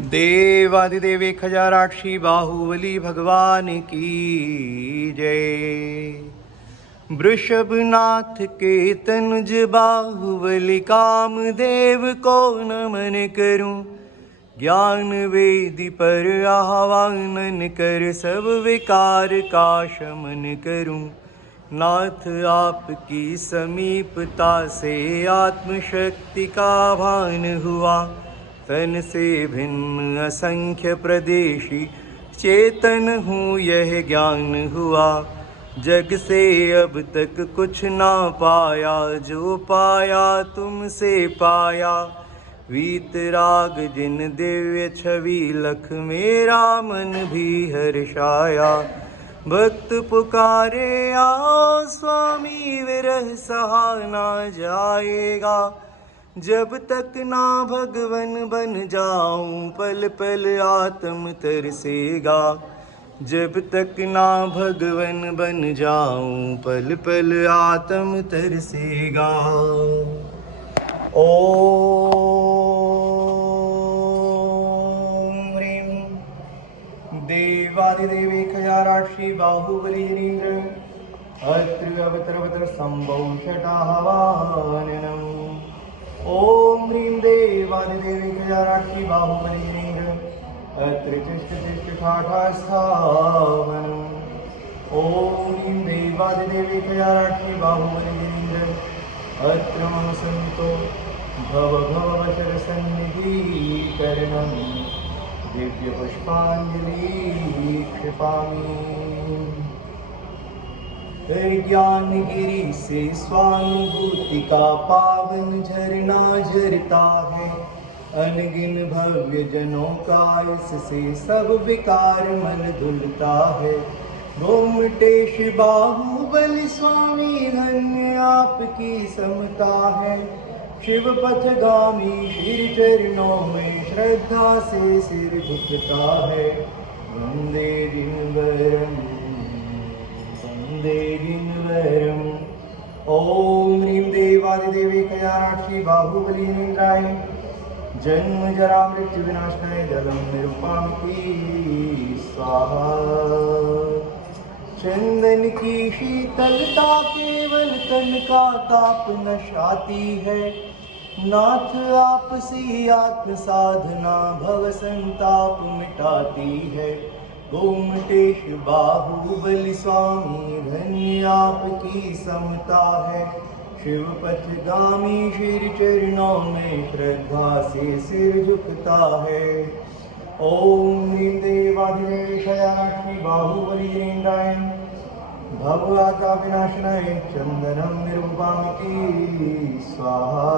देवादिदेव 1008 बाहुबली भगवान की जय। वृषभनाथ के तनुज बाहुबली कामदेव को नमन करूं। ज्ञान वेदी पर आह्वान कर सब विकार का शमन करूं। नाथ आपकी समीपता से आत्मशक्ति का भान हुआ। तन से भिन्न असंख्य प्रदेशी चेतन हूँ यह ज्ञान हुआ। जग से अब तक कुछ ना पाया, जो पाया तुमसे पाया। वीतराग जिन दिव्य छवि लख मेरा मन भी हर्षाया। भक्त पुकारे आओ स्वामी, विरह सहा ना जाएगा। जब तक ना भगवन बन जाऊं, पल पल आत्म तरसेगा। जब तक ना भगवन बन जाऊं, पल पल आत्म तरसेगा। ओम ह्रीं देवादिदेव 1008 बाहुबली नीन्द्र अत्र अवतर संभौ षटाहवाननम्। ओम ह्रीं देवादिदेव 1008 बाहुबली नीन्द्र अत्र तिष्ठ ठाठास्थावनम्। ओम ह्रीं देवादिदेव 1008 बाहुबली नीन्द्र अत्र मम सन्तो भव वचर सन्निधीकरणम्। दिव्य पुष्पांजलि क्षिपामि। ज्ञानगिरी से स्वानुभूति का पावन झरना झरता है। अनगिन भव्य जनों का इससे सब विकार मन धुलता है। गोमटेश बाहुबली स्वामी धन्य आपकी समता है। शिव पथगामी श्री चरणों में श्रद्धा से सिर झुकता है। वंदे दिनवरम वंदे दिनवरम। ओम ह्रीं देवादिदेव 1008 बाहुबली नीन्द्राय जन्म जरा मृत्यु विनाशनाय जलम निरूपामि स्वाहा। चंदन की शीतलता केवल तन का ताप नशाती है। नाथ आपसी आत्म साधना भव संताप मिटाती है। गोमटेश बाहुबली स्वामी धन्य आपकी समता है। शिव पथगामी श्री चरणों में श्रद्धा से सिर झुकता है। ओम ह्रीं देवादिदेव 1008 बाहुबली नीन्द्राय भगवा का विनाशनाय चंदनम निरूपामि स्वाहा।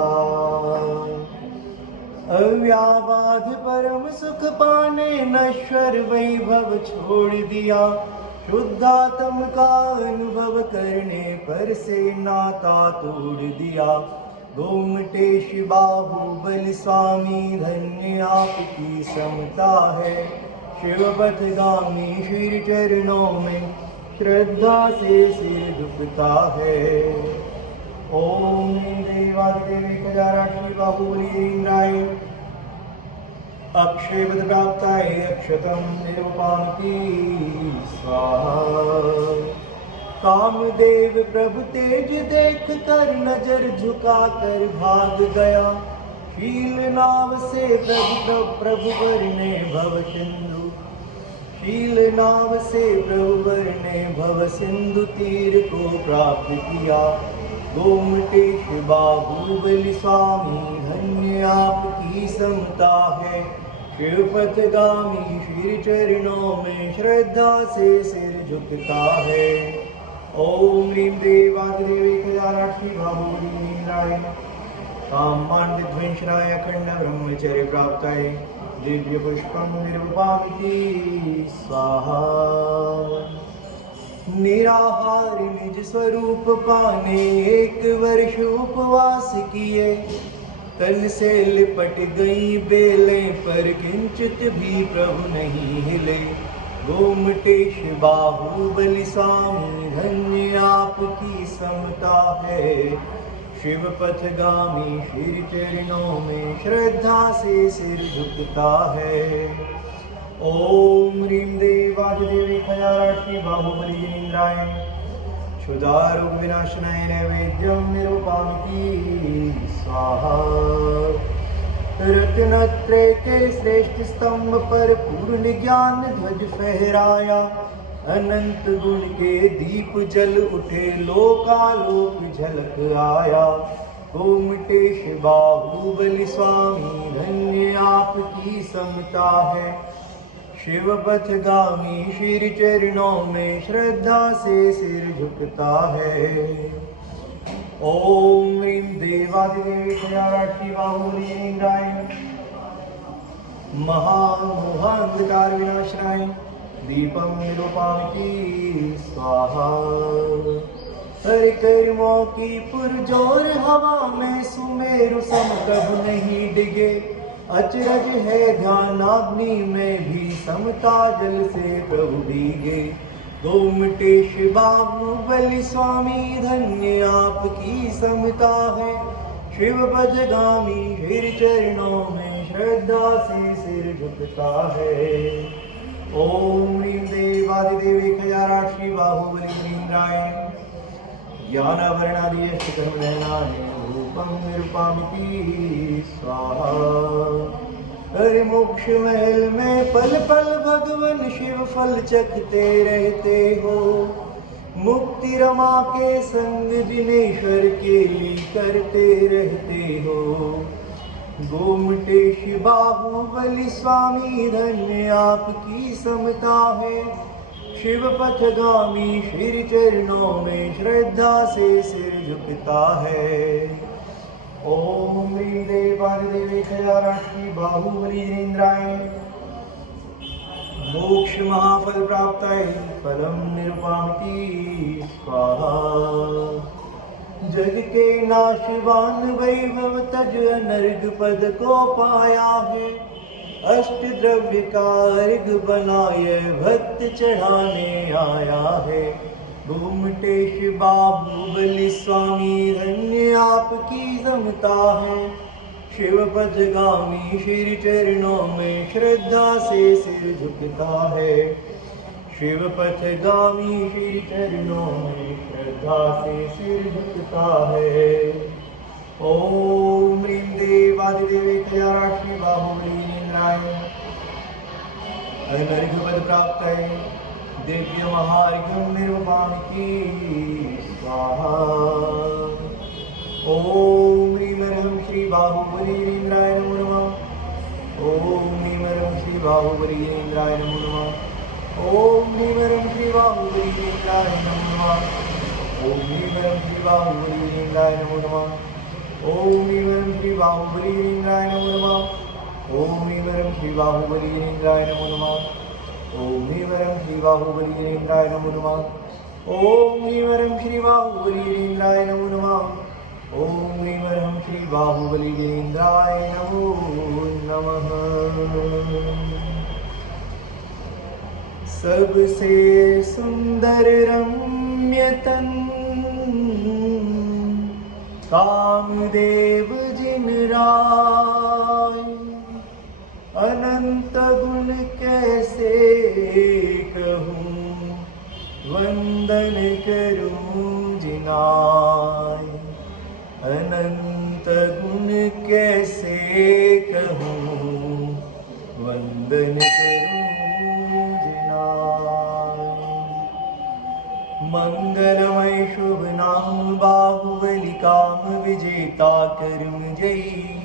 अव्याबाध परम सुख पाने नश्वर वैभव छोड़ दिया। शुद्धात्म का अनुभव करने पर से नाता तोड़ दिया। गोमटेश बाहुबली स्वामी धन्य आपकी समता है। शिव पथगामी श्री चरणों में श्रद्धा से सिर झुकता है। ओम ह्रीं देवादिदेव 1008 बाहुबली नीन्द्राय अक्षयवद प्राप्ताय अक्षतम निरूपामि स्वाहा। कामदेव प्रभु तेज देख कर नजर झुका कर भाग गया। शील नाव से प्रभु वर ने भव सिंधु। शील नाव से प्रभु वर ने भव सिंधु तीर को प्राप्त किया। गोमटेश बाहुबली स्वामी धन्य आपकी समता है। शिव पथगामी श्री चरणों में श्रद्धा से सिर झुकता है। ओम ह्रीं देवादिदेव 1008 बाहुबली नीन्द्राय कामान् विध्वंसनाय अखंड ब्रह्मचर्य प्राप्ताय दिव्य पुष्पं निरूपामि स्वाहा। निराहार निज स्वरूप पाने एक वर्ष उपवास किए। तन से लिपट गई बेलें पर किंचित भी प्रभु नहीं हिले। गोमटेश बाहुबली स्वामी धन्य आपकी समता है। शिव पथगामी श्री चरणों में श्रद्धा से सिर झुकता है। ओम ह्रीं देवादिदेवी खयाराक्षी बाहुबली जनीन्द्राय क्षुधारोग विनाशनाय नैवेद्यं निरूपामिति स्वाहा। रत्नत्रय के श्रेष्ठ स्तंभ पर पूर्ण ज्ञान ध्वज फहराया, अनंत गुण के दीप जल उठे लोकालोक झलक आया। गोमटेश बाहुबली स्वामी धन्य आपकी समता है, शिव पथगामी श्री चरणों में श्रद्धा से सिर झुकता है। ओम ह्रीं देवादिदेवी खयाराक्षी बाहुबली जनीन्द्राय महामोहान्धकार विनाशनाय दीपं निरूपामिति स्वाहा। हर कर्मों की पुरजोर हवा में सुमेरु सम कब नहीं डिगे, अचरज है ध्यानाग्नि में भी समता जल से प्रभु भीगे। गोमटेश बाहुबली स्वामी धन्य आपकी समता है, शिव पथगामी श्री चरणों में श्रद्धा से सिर झुकता है। ओम ह्रीं देवादिदेवी खयाराक्षी बाहुबली जनीन्द्राय ज्ञानाभरणादि अष्टकर्मनयनानि रूपं निरूपामिति स्वाहा। हरि मोक्ष महल में पल पल भगवन शिव फल चखते रहते हो, मुक्ति रमा के संग जिनेश्वर के लिए करते रहते हो। गोमटेश बाहुबली स्वामी धन्य आपकी समता है, शिव पथगामी श्री चरणों में श्रद्धा से सिर झुकता है। ओम ह्रीं देवादिदेवी खयाराक्षी बाहुबली जनीन्द्राय मोक्ष महाफल प्राप्ताय फलम निरूपामिति स्वाहा। जग के नाशवान वैभव तज अनर्घ पद को पाया है, अष्ट द्रव्य का अर्घ बनाए भक्त चढ़ाने आया है। गोमटेश बाहुबली स्वामी धन्य आपकी समता है, शिव पथगामी श्री चरणों में श्रद्धा से सिर झुकता है। शिव पथगामी श्री चरणों में श्रद्धा से सिर झुकता है। ओम ह्रीं देवादिदेवी खयाराक्षी बाहुबली जनीन्द्राय अनर्घ पद प्राप्ताय दिव्य महार्घ्यं निरूपामिति स्वाहा। ओम ह्रीं श्री बाहुबली जनीन्द्राय नमो नमः। ओम ह्रीं श्री बाहुबली जनीन्द्राय नमो नमः। ओम ह्रीं श्री बाहुबली जनीन्द्राय नमो नमः। ओम ह्रीं श्री बाहुबली जनीन्द्राय नमो नमः। ओम ह्रीं श्री बाहुबली जनीन्द्राय नमो नमः। ओम ह्रीं श्री बाहुबली जनीन्द्राय नमो नमः। ओम ह्रीं श्री बाहुबली जनीन्द्राय नमो नमः। ओम ह्रीं श्री बाहुबली जनीन्द्राय नमो नमः। ओम ह्रीं श्री बाहुबली जनीन्द्राय नमो नमः। सबसे सुंदर रम्य तन कामदेव जिन राय, अनंत गुण कैसे कहूँ वंदन करूँ जिनाय। अनंत गुण कैसे कहूँ वंदन करूँ जिनाय। मंगलमय शुभ नाम बाहुबली काम विजेता कर्म जयी।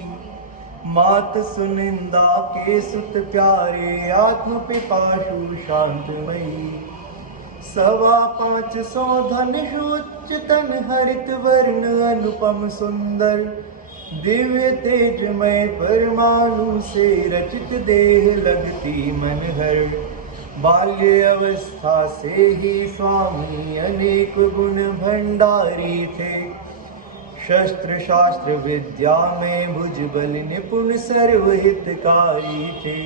मात सुनिंदा के सुत प्यारे आत्म पिपाशु शांतमयी। 550 धनुष उच्च तन हरित वर्ण अनुपम सुंदर। दिव्य तेजमय परमाणु से रचित देह लगती मनहर। बाल्य अवस्था से ही स्वामी अनेक गुण भंडारी थे। शस्त्र शास्त्र विद्या में भुजबल निपुण सर्वहितकारी थे।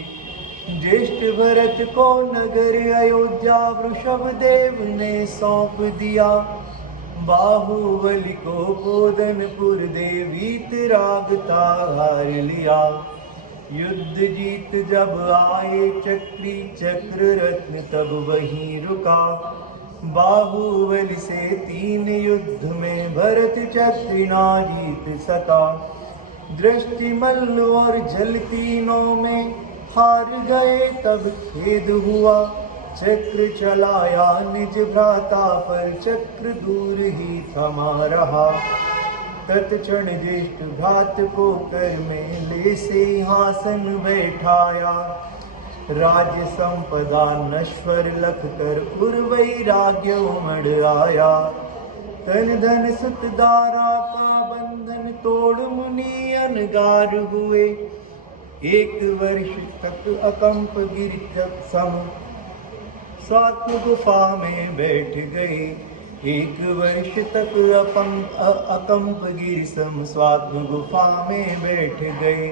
ज्येष्ठ भरत को नगर अयोध्या वृषभ देव ने सौंप दिया। बाहुबली को बोधनपुर देवीत रागता हार लिया। युद्ध जीत जब आए चक्री चक्र रत्न तब वहीं रुका। बाहुबली से 3 युद्ध में भरत चक्र ना जीत सका। दृष्टि मल्ल और जल तीनों में हार गए तब खेद हुआ। चक्र चलाया निज भ्राता पर चक्र दूर ही थमा रहा। तत्क्षण ज्येष्ठ भ्रात को कर में ले सिंहासन बैठाया। राज्य संपदा नश्वर लख कर वैराग्य उमड़ आया। तन धन सुत दारा का बंधन तोड़ मुनि अनगार हुए। 1 वर्ष तक अकंप गिर सम स्वात्म गुफा में बैठ गए। 1 वर्ष तक अकंप गिर सम स्वात्म गुफा में बैठ गए।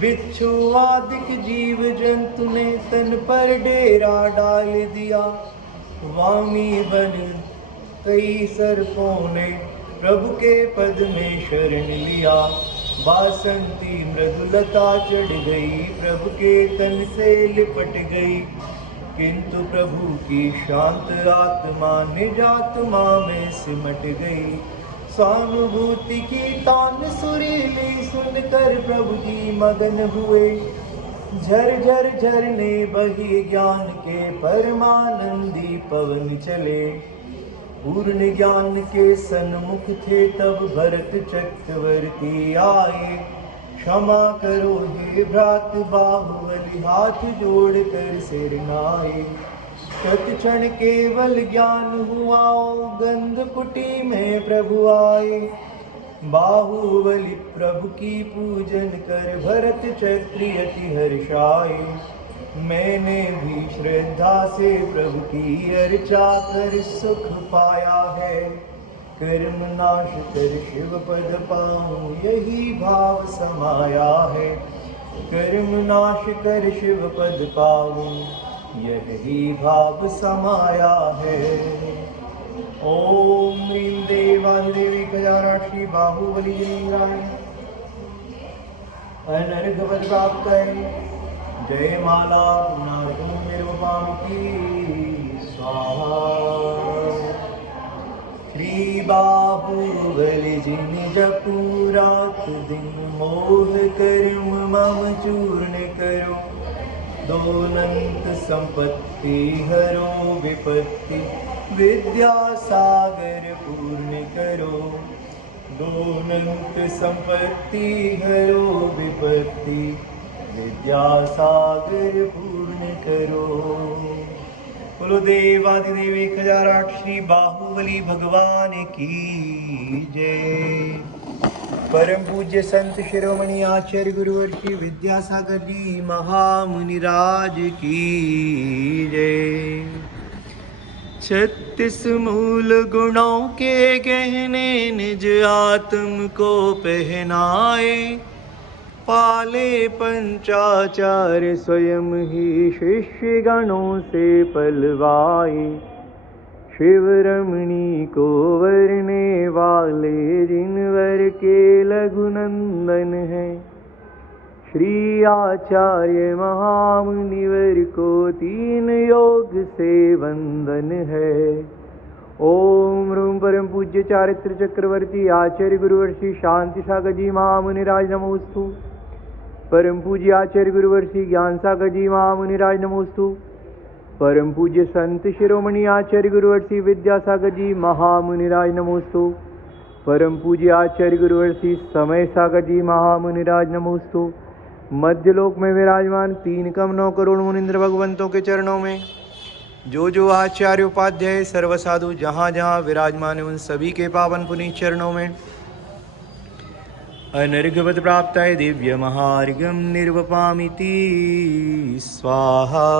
बिच्छू आदिक जीव जंतु ने तन पर डेरा डाल दिया। वामी बन कई सर्पों ने प्रभु के पद में शरण लिया। बासंती मृदुलता चढ़ गई प्रभु के तन से लिपट गई। किंतु प्रभु की शांत आत्मा निजात्मा में सिमट गई। स्वानुभूति की तान सुरीली सुनकर प्रभु जी मगन हुए। झर झर झरने बही ज्ञान के परमानंदी पवन चले। पूर्ण ज्ञान के सन्मुख थे तब भरत चक्रवर्ती आए। क्षमा करो हे भ्रात बाहुबली हाथ जोड़ कर सिर नाए। तत्क्षण केवल ज्ञान हुआ गंध कुटी में प्रभु आए। बाहुबली प्रभु की पूजन कर भरत चक्री अति हर्षाए। मैंने भी श्रद्धा से प्रभु की अर्चा कर सुख पाया है। कर्म नाश कर शिव पद पाऊं यही भाव समाया है। कर्म नाश कर शिव पद पाऊं यही भाव समाया है। ओम ह्रीं देवाधिदेवी खजानाक्षी बाहुबली जयराय अनर्घवत प्राप्त जय माला निर्वपाम की स्वाहा। श्री बाहुबली जिन जपू रात दिन मोह कर्म मम चूर्ण करो। दोनंत संपत्ति हरो विपत्ति विद्या सागर पूर्ण करो। दोनंत संपत्ति हरो विपत्ति विद्या सागर पूर्ण करो। बोलो देवाधिदेव 1008 श्री बाहुबली भगवान की जय। परम पूज्य संत शिरोमणि आचार्य गुरुवर्षि विद्यासागर जी महामुनिराज की जय। 36 मूल गुणों के गहने निज आत्म को पहनाए। पाले पंचाचार्य स्वयं ही शिष्य गणों से पलवाए। शिव रमणी को वरने वाले जिनवर के लघुनंदन है। श्री आचार्य महामुनिवर को 3 योग से वंदन है। ओम रूम परम पूज्य चारित्र चक्रवर्ती आचार्य गुरुवर्षि शांति सागर जी महामुनिराज नमोस्तु। परम पूज्य आचार्य गुरुवर्षि ज्ञान सागर जी महामुनिराज नमोस्तु। परम पूज्य संत शिरोमणि आचार्य गुरुवर्षि विद्यासागर जी महामुनिराज नमोस्तु। परम पूज्य आचार्य गुरुवर्षि समय सागर जी महामुनिराज नमोस्तु। मध्यलोक में विराजमान 3 कम 9 करोड़ मुनिंद्र भगवंतों के चरणों में जो आचार्य उपाध्याय सर्व साधु जहाँ जहाँ विराजमान है उन सभी के पावन पुनीत चरणों में अनर्घवत प्राप्ताय दिव्य महार्घ्यं निर्वपामिति स्वाहा।